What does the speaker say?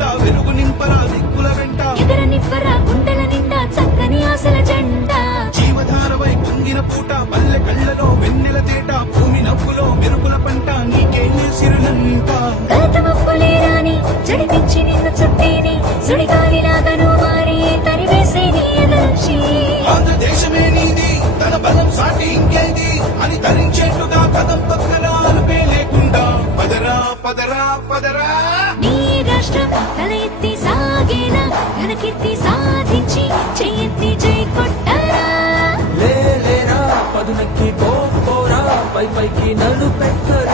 గుండా వెలుగు నింపరా దిక్కుల వెంట ఎగరనివ్వరా గుండెల నిండా చక్కని ఆశల జెండా జీవధారవై పొంగిన పూట పల్లె కళ్ళలో వెన్నెల తేట భూమి నవ్వులో మెరుపుల పంట నీకే సిరులంట గత మప్పులే రాని జడిపించి నిన్ను చుట్టేని సుడిగాలిలాగను మారి తరివేసే నీ ఎదల్చి ఆంధ్రదేశమే నీది తన బలం సాటి ఇంకేది అని ధరించేట్టుగా కథం పక్కన అలుపే లేకుండా పదరా పదరా పదరా నీ రాష్ట్రం తల ఎత్తి సాగేలా ఘనకీర్తి సాధించి చెయ్యెత్తి జై కొట్టరా లేరా పదునెక్కి పోరా పై పైకి నలు పెట్టరా